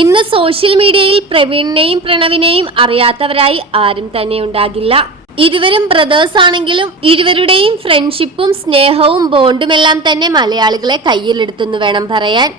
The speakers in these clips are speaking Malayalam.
ഇന്ന് സോഷ്യൽ മീഡിയയിൽ പ്രവീണിനെയും പ്രണവിനെയും അറിയാത്തവരായി ആരും തന്നെ ഉണ്ടാകില്ല. ഇരുവരും ബ്രദേഴ്സ് ആണെങ്കിലും ഇരുവരുടെയും ഫ്രണ്ട്ഷിപ്പും സ്നേഹവും ബോണ്ടുമെല്ലാം തന്നെ മലയാളികളെ കയ്യിലെടുത്തെന്ന് വേണം പറയാൻ.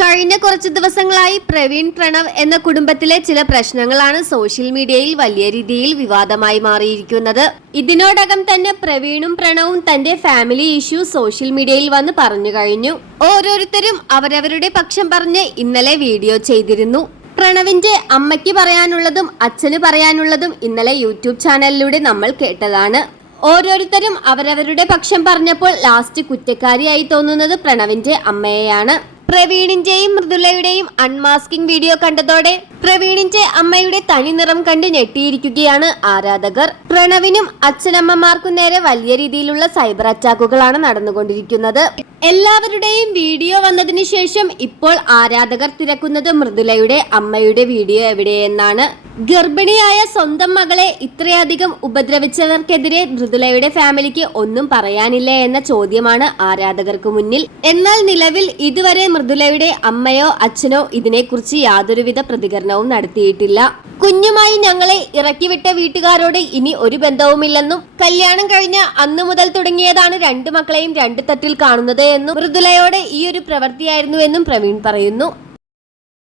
കഴിഞ്ഞ കുറച്ച് ദിവസങ്ങളായി പ്രവീൺ പ്രണവ് എന്ന കുടുംബത്തിലെ ചില പ്രശ്നങ്ങളാണ് സോഷ്യൽ മീഡിയയിൽ വലിയ രീതിയിൽ വിവാദമായി മാറിയിരിക്കുന്നത്. ഇതിനോടകം തന്നെ പ്രവീണും പ്രണവും തന്റെ ഫാമിലി ഇഷ്യൂ സോഷ്യൽ മീഡിയയിൽ വന്ന് പറഞ്ഞു കഴിഞ്ഞു. ഓരോരുത്തരും അവരവരുടെ പക്ഷം പറഞ്ഞ് ഇന്നലെ വീഡിയോ ചെയ്തിരുന്നു. പ്രണവിന്റെ അമ്മയ്ക്ക് പറയാനുള്ളതും അച്ഛന് പറയാനുള്ളതും ഇന്നലെ യൂട്യൂബ് ചാനലിലൂടെ നമ്മൾ കേട്ടതാണ്. ഓരോരുത്തരും അവരവരുടെ പക്ഷം പറഞ്ഞപ്പോൾ ലാസ്റ്റ് കുറ്റക്കാരിയായി തോന്നുന്നത് പ്രണവിന്റെ അമ്മയെയാണ്. പ്രവീണിന്റെയും മൃദുലയുടെയും അൺമാസ്കിംഗ് വീഡിയോ കണ്ടതോടെ പ്രവീണിന്റെ അമ്മയുടെ തനി നിറം കണ്ട് ഞെട്ടിയിരിക്കുകയാണ് ആരാധകർ. പ്രണവിനും അച്ഛനമ്മമാർക്കും നേരെ വലിയ രീതിയിലുള്ള സൈബർ അറ്റാക്കുകളാണ് നടന്നുകൊണ്ടിരിക്കുന്നത്. എല്ലാവരുടെയും വീഡിയോ വന്നതിന് ശേഷം ഇപ്പോൾ ആരാധകർ തിരക്കുന്നത് മൃദുലയുടെ അമ്മയുടെ വീഡിയോ എവിടെയെന്നാണ്. ഗർഭിണിയായ സ്വന്തം മകളെ ഇത്രയധികം ഉപദ്രവിച്ചവർക്കെതിരെ മൃദുലയുടെ ഫാമിലിക്ക് ഒന്നും പറയാനില്ലേ എന്ന ചോദ്യമാണ് ആരാധകർക്ക് മുന്നിൽ. എന്നാൽ നിലവിൽ ഇതുവരെ മൃദുലയുടെ അമ്മയോ അച്ഛനോ ഇതിനെക്കുറിച്ച് യാതൊരുവിധ പ്രതികരണവും നടത്തിയിട്ടില്ല. കുഞ്ഞുമായി ഞങ്ങളെ ഇറക്കിവിട്ട വീട്ടുകാരോട് ഇനി ഒരു ബന്ധവുമില്ലെന്നും കല്യാണം കഴിഞ്ഞ അന്നു മുതൽ തുടങ്ങിയതാണ് രണ്ടു മക്കളെയും രണ്ട് തട്ടിൽ കാണുന്നത് എന്നും മൃദുലയോടെ ഈ ഒരു പ്രവൃത്തിയായിരുന്നു എന്നും പ്രവീൺ പറയുന്നു.